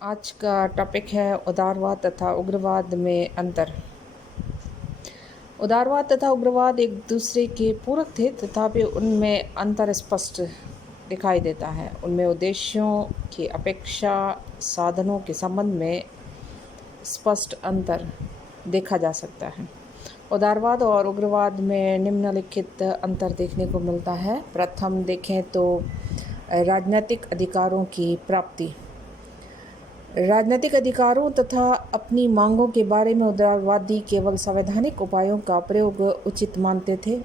आज का टॉपिक है उदारवाद तथा उग्रवाद में अंतर। उदारवाद तथा उग्रवाद एक दूसरे के पूरक थे, तथापि उनमें अंतर स्पष्ट दिखाई देता है। उनमें उद्देश्यों की अपेक्षा साधनों के संबंध में स्पष्ट अंतर देखा जा सकता है। उदारवाद और उग्रवाद में निम्नलिखित अंतर देखने को मिलता है। प्रथम देखें तो राजनीतिक अधिकारों की प्राप्ति। राजनीतिक अधिकारों तथा अपनी मांगों के बारे में उदारवादी केवल संवैधानिक उपायों का प्रयोग उचित मानते थे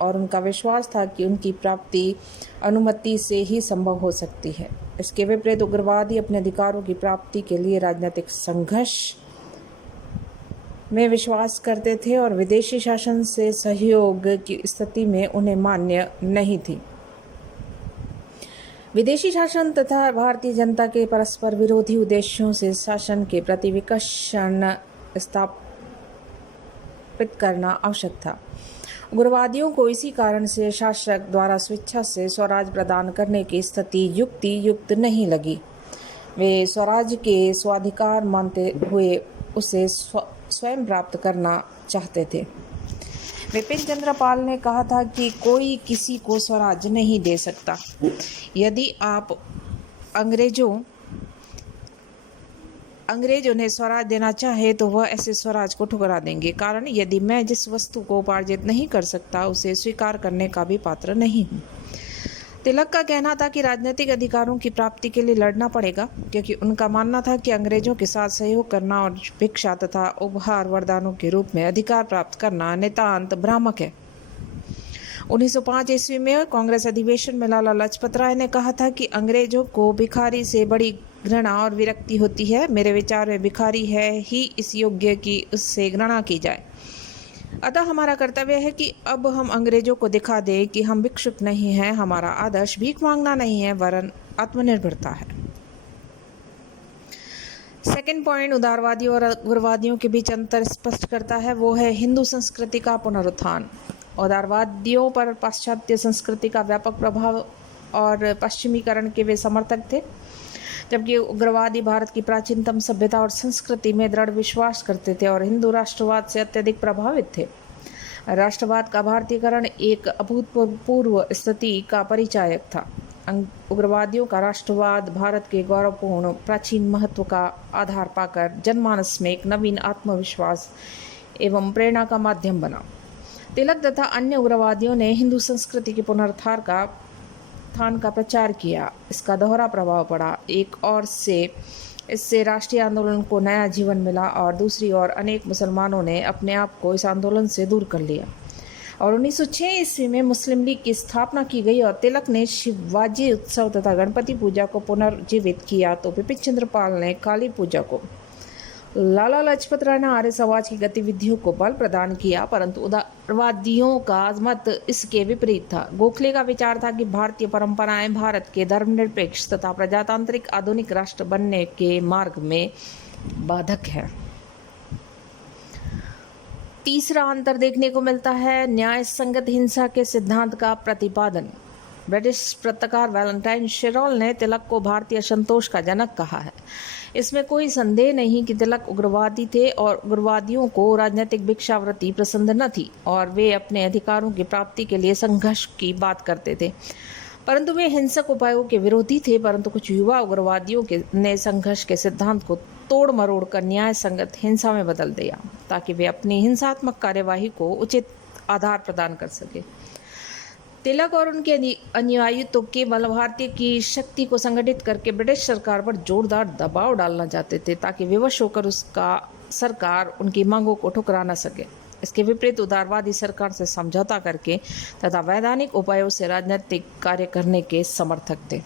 और उनका विश्वास था कि उनकी प्राप्ति अनुमति से ही संभव हो सकती है। इसके विपरीत उग्रवादी अपने अधिकारों की प्राप्ति के लिए राजनीतिक संघर्ष में विश्वास करते थे और विदेशी शासन से सहयोग की स्थिति में उन्हें मान्य नहीं थी। विदेशी शासन तथा भारतीय जनता के परस्पर विरोधी उद्देश्यों से शासन के प्रति विकर्षण स्थापित करना आवश्यक था। उग्रवादियों को इसी कारण से शासक द्वारा स्वेच्छा से स्वराज प्रदान करने की स्थिति युक्त नहीं लगी। वे स्वराज के स्वाधिकार मानते हुए उसे स्वयं प्राप्त करना चाहते थे। विपिन चंद्र पाल ने कहा था कि कोई किसी को स्वराज नहीं दे सकता। यदि आप अंग्रेज उन्हें स्वराज देना चाहे तो वह ऐसे स्वराज को ठुकरा देंगे। कारण यदि मैं जिस वस्तु को उपार्जित नहीं कर सकता उसे स्वीकार करने का भी पात्र नहीं हूँ। तिलक का कहना था कि राजनीतिक अधिकारों की प्राप्ति के लिए लड़ना पड़ेगा, क्योंकि उनका मानना था कि अंग्रेजों के साथ सहयोग करना और भिक्षा तथा उपहार वरदानों के रूप में अधिकार प्राप्त करना नितांत भ्रामक है। 1905 ईस्वी में कांग्रेस अधिवेशन में लाला लाजपत राय ने कहा था कि अंग्रेजों को भिखारी से बड़ी घृणा और विरक्ति होती है। मेरे विचार में भिखारी है ही इस योग्य कि उससे घृणा की जाए। अतः हमारा कर्तव्य है कि अब हम अंग्रेजों को दिखा दें कि हम भिक्षुक नहीं हैं। हमारा आदर्श भीख मांगना नहीं है, वरन आत्मनिर्भरता है। सेकंड पॉइंट उदारवादी और उग्रवादियों के बीच अंतर स्पष्ट करता है, वो है हिंदू संस्कृति का पुनरुत्थान। उदारवादियों पर पाश्चात्य संस्कृति का व्यापक प्रभाव और पश्चिमीकरण के वे समर्थक थे, जबकि उग्रवादी भारत की प्राचीनतम सभ्यता और संस्कृति में दृढ़ विश्वास करते थे और हिंदू राष्ट्रवाद से अत्यधिक प्रभावित थे। राष्ट्रवाद का भारतीयकरण एक अभूतपूर्व स्थिति का परिचायक था। उग्रवादियों का राष्ट्रवाद भारत के गौरवपूर्ण प्राचीन महत्व का आधार पाकर जनमानस में एक नवीन आत्मविश्वास एवं प्रेरणा का माध्यम बना। तिलक तथा अन्य उग्रवादियों ने हिंदू संस्कृति के पुनरुद्धार का प्रचार किया। इसका दोहरा प्रभाव पड़ा। एक ओर से इससे राष्ट्रीय आंदोलन को नया जीवन मिला और दूसरी ओर अनेक मुसलमानों ने अपने आप को इस आंदोलन से दूर कर लिया और 1906 ईस्वी में मुस्लिम लीग की स्थापना की गई और तिलक ने शिवाजी उत्सव तथा गणपति पूजा को पुनर्जीवित किया तो बिपिन चंद्र पाल ने काली पूजा को। लाला लाजपत राय ने आर्य समाज की गतिविधियों को बल प्रदान किया, परंतु उदारवादियों का मत इसके विपरीत था। गोखले का विचार था कि भारतीय परंपराएं भारत के धर्मनिरपेक्ष तथा प्रजातांत्रिक आधुनिक राष्ट्र बनने के मार्ग में बाधक है। तीसरा अंतर देखने को मिलता है न्याय संगत हिंसा के सिद्धांत का प्रतिपादन। ब्रिटिश पत्रकार वैलेंटाइन शिरोल ने तिलक को भारतीय असंतोष का जनक कहा है। इसमें कोई संदेह नहीं कि तिलक उग्रवादी थे और उग्रवादियों को राजनीतिक भिक्षावृत्ति पसंद न थी और वे अपने अधिकारों की प्राप्ति के लिए संघर्ष की बात करते थे, परंतु वे हिंसक उपायों के विरोधी थे। परंतु कुछ युवा उग्रवादियों ने संघर्ष के सिद्धांत को तोड़ मरोड़ कर न्याय संगत हिंसा में बदल दिया ताकि वे अपनी हिंसात्मक कार्यवाही को उचित आधार प्रदान कर सके। तिलक और उनके अनुयायी तो केवल भारतीय की शक्ति को संगठित करके ब्रिटिश सरकार पर जोरदार दबाव डालना चाहते थे ताकि विवश होकर उसका सरकार उनकी मांगों को ठुकरा न सके। इसके विपरीत उदारवादी सरकार से समझौता करके तथा वैधानिक उपायों से राजनीतिक कार्य करने के समर्थक थे।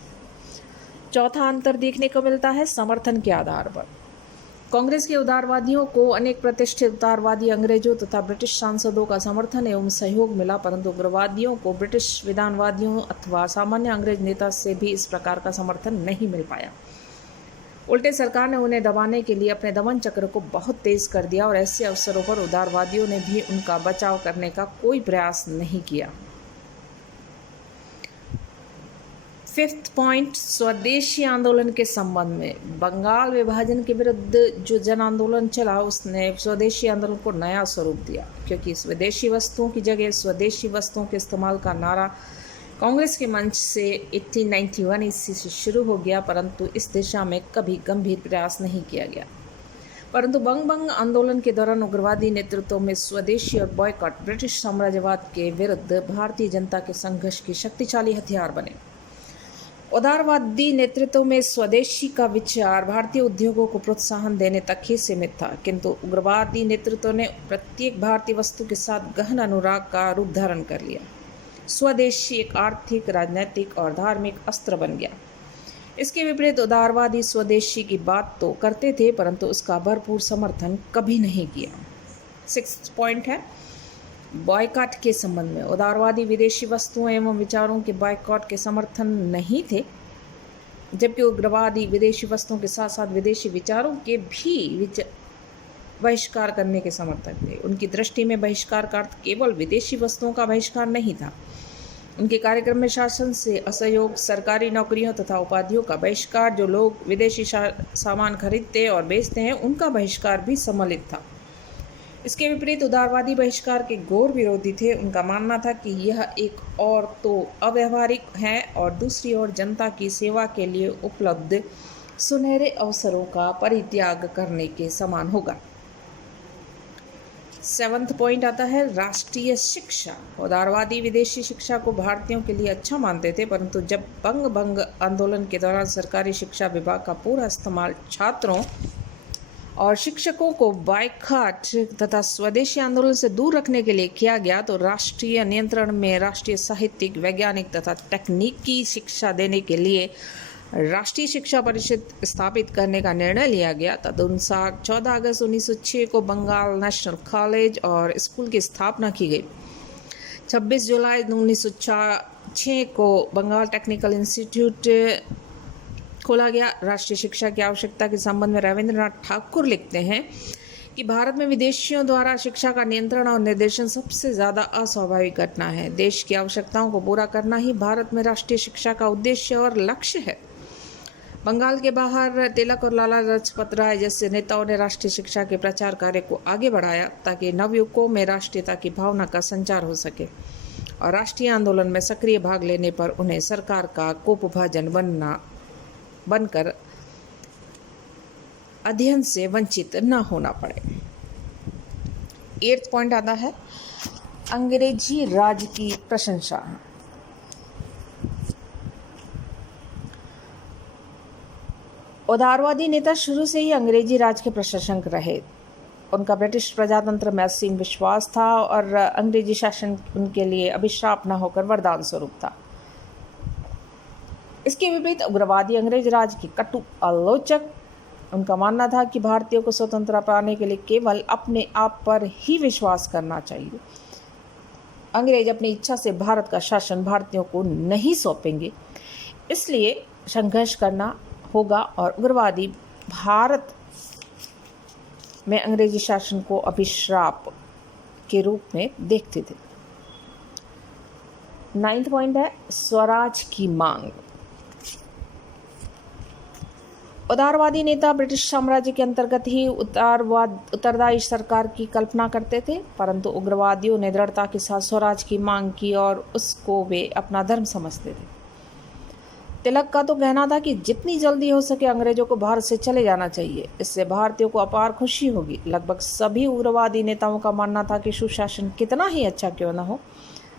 चौथा अंतर देखने को मिलता है समर्थन के आधार पर। कांग्रेस के उदारवादियों को अनेक प्रतिष्ठित उदारवादी अंग्रेजों तथा ब्रिटिश सांसदों का समर्थन एवं सहयोग मिला, परंतु उग्रवादियों को ब्रिटिश विद्वानवादियों अथवा सामान्य अंग्रेज नेता से भी इस प्रकार का समर्थन नहीं मिल पाया। उल्टे सरकार ने उन्हें दबाने के लिए अपने दमन चक्र को बहुत तेज कर दिया और ऐसे अवसरों पर उदारवादियों ने भी उनका बचाव करने का कोई प्रयास नहीं किया। फिफ्थ पॉइंट, स्वदेशी आंदोलन के संबंध में बंगाल विभाजन के विरुद्ध जो जन आंदोलन चला उसने स्वदेशी आंदोलन को नया स्वरूप दिया, क्योंकि विदेशी वस्तुओं की जगह स्वदेशी वस्तुओं के इस्तेमाल का नारा कांग्रेस के मंच से 1891 ईस्वी से शुरू हो गया, परंतु इस दिशा में कभी गंभीर प्रयास नहीं किया गया। परंतु बंग आंदोलन के दौरान उग्रवादी नेतृत्व में स्वदेशी और बॉयकॉट ब्रिटिश साम्राज्यवाद के विरुद्ध भारतीय जनता के संघर्ष के शक्तिशाली हथियार बने। उदारवादी नेतृत्व में स्वदेशी का विचार भारतीय उद्योगों को प्रोत्साहन देने तक ही सीमित था, किंतु उग्रवादी नेतृत्व ने प्रत्येक भारतीय वस्तु के साथ गहन अनुराग का रूप धारण कर लिया। स्वदेशी एक आर्थिक, राजनीतिक और धार्मिक अस्त्र बन गया। इसके विपरीत उदारवादी स्वदेशी की बात तो करते थे, परंतु उसका भरपूर समर्थन कभी नहीं किया। सिक्स्थ पॉइंट है बॉयकॉट के संबंध में। उदारवादी विदेशी वस्तुओं एवं विचारों के बॉयकॉट के समर्थन नहीं थे, जबकि उग्रवादी विदेशी वस्तुओं के साथ साथ विदेशी विचारों के भी बहिष्कार करने के समर्थक थे। उनकी दृष्टि में बहिष्कार का अर्थ केवल विदेशी वस्तुओं का बहिष्कार नहीं था। उनके कार्यक्रम में शासन से असहयोग, सरकारी नौकरियों तथा उपाधियों का बहिष्कार, जो लोग विदेशी सामान खरीदते और बेचते हैं उनका बहिष्कार भी सम्मिलित था। इसके विपरीत उदारवादी बहिष्कार के घोर विरोधी थे। उनका मानना था कि यह एक और तो अव्यावहारिक है और दूसरी ओर जनता की सेवा के लिए उपलब्ध सुनहरे अवसरों का परित्याग करने के समान होगा। सेवंथ पॉइंट आता है राष्ट्रीय शिक्षा। उदारवादी विदेशी शिक्षा को भारतीयों के लिए अच्छा मानते थे, परंतु जब बंग आंदोलन के दौरान सरकारी शिक्षा विभाग का पूरा इस्तेमाल छात्रों और शिक्षकों को बायकॉट तथा स्वदेशी आंदोलन से दूर रखने के लिए किया गया, तो राष्ट्रीय नियंत्रण में राष्ट्रीय साहित्यिक, वैज्ञानिक तथा तकनीकी शिक्षा देने के लिए राष्ट्रीय शिक्षा परिषद स्थापित करने का निर्णय लिया गया। तदनुसार 14 अगस्त 1906 को बंगाल नेशनल कॉलेज और स्कूल की स्थापना की गई। 26 जुलाई 1906 को बंगाल टेक्निकल इंस्टीट्यूट खोला गया। राष्ट्रीय शिक्षा की आवश्यकता के संबंध में रविंद्रनाथ ठाकुर लिखते हैं कि भारत में विदेशियों द्वारा शिक्षा का नियंत्रण और निर्देशन सबसे ज़्यादा अस्वाभाविक घटना है। देश की आवश्यकताओं को पूरा करना ही भारत में राष्ट्रीय शिक्षा का उद्देश्य और लक्ष्य है। बंगाल के बाहर तिलक और लाला लाजपत राय जैसे नेताओं ने राष्ट्रीय शिक्षा के प्रचार कार्य को आगे बढ़ाया, ताकि नवयुवकों में राष्ट्रीयता की भावना का संचार हो सके और राष्ट्रीय आंदोलन में सक्रिय भाग लेने पर उन्हें सरकार का कोपभाजन बनकर अध्ययन से वंचित न होना पड़े। 8th पॉइंट आता है अंग्रेजी राज की प्रशंसा। उदारवादी नेता शुरू से ही अंग्रेजी राज के प्रशंसक रहे। उनका ब्रिटिश प्रजातंत्र में असीम विश्वास था और अंग्रेजी शासन उनके लिए अभिशाप न होकर वरदान स्वरूप था। इसके विपरीत उग्रवादी अंग्रेज राज के कटु आलोचक, उनका मानना था कि भारतीयों को स्वतंत्रता पाने के लिए केवल अपने आप पर ही विश्वास करना चाहिए। अंग्रेज अपनी इच्छा से भारत का शासन भारतीयों को नहीं सौंपेंगे, इसलिए संघर्ष करना होगा और उग्रवादी भारत में अंग्रेजी शासन को अभिशाप के रूप में देखते थे। 9th पॉइंट है स्वराज की मांग। उदारवादी नेता ब्रिटिश साम्राज्य के अंतर्गत ही उत्तरदायी सरकार की कल्पना करते थे, परंतु उग्रवादियों ने दृढ़ता के साथ स्वराज की मांग की और उसको वे अपना धर्म समझते थे। तिलक का तो कहना था कि जितनी जल्दी हो सके अंग्रेजों को भारत से चले जाना चाहिए, इससे भारतीयों को अपार खुशी होगी। लगभग सभी उग्रवादी नेताओं का मानना था कि सुशासन कितना ही अच्छा क्यों न हो,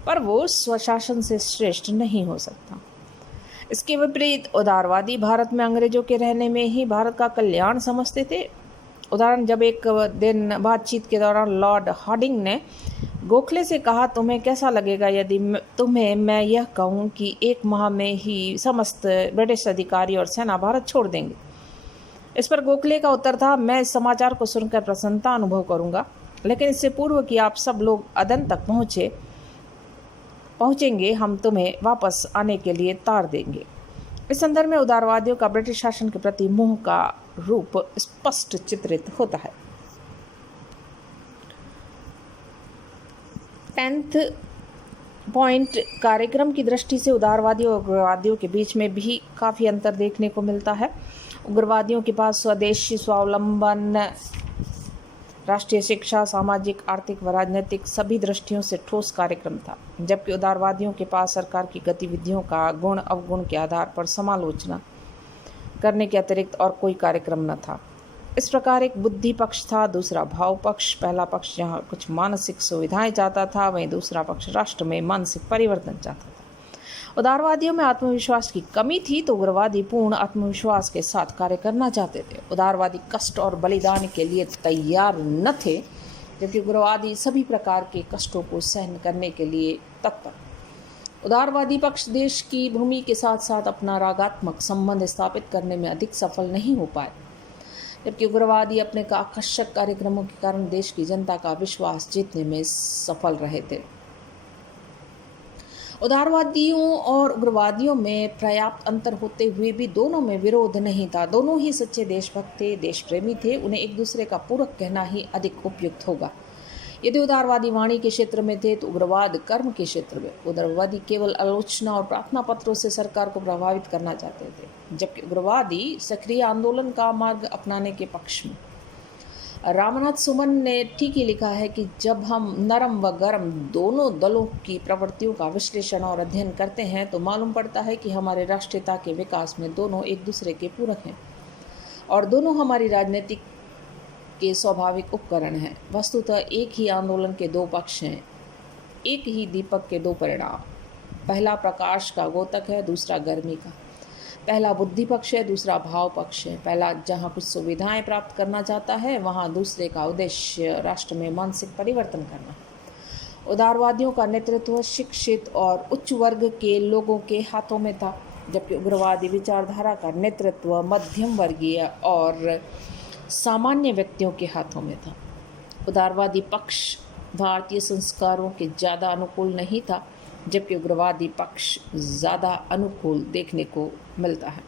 पर वो स्वशासन से श्रेष्ठ नहीं हो सकता। इसके विपरीत उदारवादी भारत में अंग्रेजों के रहने में ही भारत का कल्याण समझते थे। उदाहरण, जब एक दिन बातचीत के दौरान लॉर्ड हार्डिंग ने गोखले से कहा, तुम्हें कैसा लगेगा यदि तुम्हें मैं यह कहूँ कि 1 माह में ही समस्त ब्रिटिश अधिकारी और सेना भारत छोड़ देंगे। इस पर गोखले का उत्तर था, मैं इस समाचार को सुनकर प्रसन्नता अनुभव करूँगा, लेकिन इससे पूर्व कि आप सब लोग अदन तक पहुँचेंगे हम तुम्हें वापस आने के लिए तार देंगे। इस संदर्भ में उदारवादियों का ब्रिटिश शासन के प्रति मोह का रूप स्पष्ट चित्रित होता है। 10th पॉइंट, कार्यक्रम की दृष्टि से उदारवादियों और उग्रवादियों के बीच में भी काफ़ी अंतर देखने को मिलता है। उग्रवादियों के पास स्वदेशी, स्वावलंबन, राष्ट्रीय शिक्षा, सामाजिक, आर्थिक व राजनीतिक सभी दृष्टियों से ठोस कार्यक्रम था, जबकि उदारवादियों के पास सरकार की गतिविधियों का गुण अवगुण के आधार पर समालोचना करने के अतिरिक्त और कोई कार्यक्रम न था। इस प्रकार एक बुद्धि पक्ष था, दूसरा भाव पक्ष। पहला पक्ष जहाँ कुछ मानसिक सुविधाएं चाहता था, वहीं दूसरा पक्ष राष्ट्र में मानसिक परिवर्तन चाहता था। उदारवादियों में आत्मविश्वास की कमी थी, तो उग्रवादी पूर्ण आत्मविश्वास के साथ कार्य करना चाहते थे। उदारवादी कष्ट और बलिदान के लिए तैयार न थे, जबकि उग्रवादी सभी प्रकार के कष्टों को सहन करने के लिए तत्पर। उदारवादी पक्ष देश की भूमि के साथ साथ अपना रागात्मक संबंध स्थापित करने में अधिक सफल नहीं हो पाए, जबकि उग्रवादी अपने आकर्षक कार्यक्रमों के कारण देश की जनता का विश्वास जीतने में सफल रहे थे। उदारवादियों और उग्रवादियों में पर्याप्त अंतर होते हुए भी दोनों में विरोध नहीं था। दोनों ही सच्चे देशभक्त थे, देश प्रेमी थे। उन्हें एक दूसरे का पूरक कहना ही अधिक उपयुक्त होगा। यदि उदारवादी वाणी के क्षेत्र में थे तो उग्रवाद कर्म के क्षेत्र में। उदारवादी केवल आलोचना और प्रार्थना पत्रों से सरकार को प्रभावित करना चाहते थे, जबकि उग्रवादी सक्रिय आंदोलन का मार्ग अपनाने के पक्ष में। रामनाथ सुमन ने ठीक ही लिखा है कि जब हम नरम व गरम दोनों दलों की प्रवृत्तियों का विश्लेषण और अध्ययन करते हैं तो मालूम पड़ता है कि हमारे राष्ट्रीयता के विकास में दोनों एक दूसरे के पूरक हैं और दोनों हमारी राजनीतिक के स्वाभाविक उपकरण हैं। वस्तुतः एक ही आंदोलन के दो पक्ष हैं, एक ही दीपक के दो परिणाम। पहला प्रकाश का गोतक है, दूसरा गर्मी का। पहला बुद्धि पक्ष है, दूसरा भाव पक्ष है। पहला जहाँ कुछ सुविधाएं प्राप्त करना चाहता है, वहाँ दूसरे का उद्देश्य राष्ट्र में मानसिक परिवर्तन करना। उदारवादियों का नेतृत्व शिक्षित और उच्च वर्ग के लोगों के हाथों में था, जबकि उग्रवादी विचारधारा का नेतृत्व मध्यम वर्गीय और सामान्य व्यक्तियों के हाथों में था। उदारवादी पक्ष भारतीय संस्कारों के ज़्यादा अनुकूल नहीं था, जबकि उग्रवादी पक्ष ज़्यादा अनुकूल देखने को मिलता है।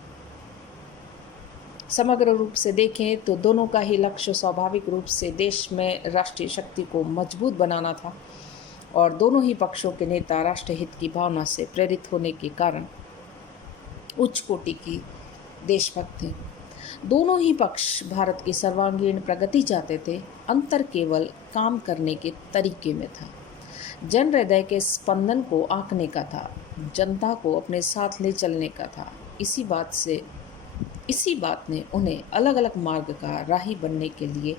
समग्र रूप से देखें तो दोनों का ही लक्ष्य स्वाभाविक रूप से देश में राष्ट्रीय शक्ति को मजबूत बनाना था और दोनों ही पक्षों के नेता राष्ट्रहित की भावना से प्रेरित होने के कारण उच्च कोटि की देशभक्त थे। दोनों ही पक्ष भारत की सर्वांगीण प्रगति चाहते थे, अंतर केवल काम करने के तरीके में था। जन हृदय के स्पंदन को आंकने का था, जनता को अपने साथ ले चलने का था। इसी बात ने उन्हें अलग अलग मार्ग का राही बनने के लिए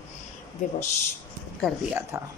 विवश कर दिया था।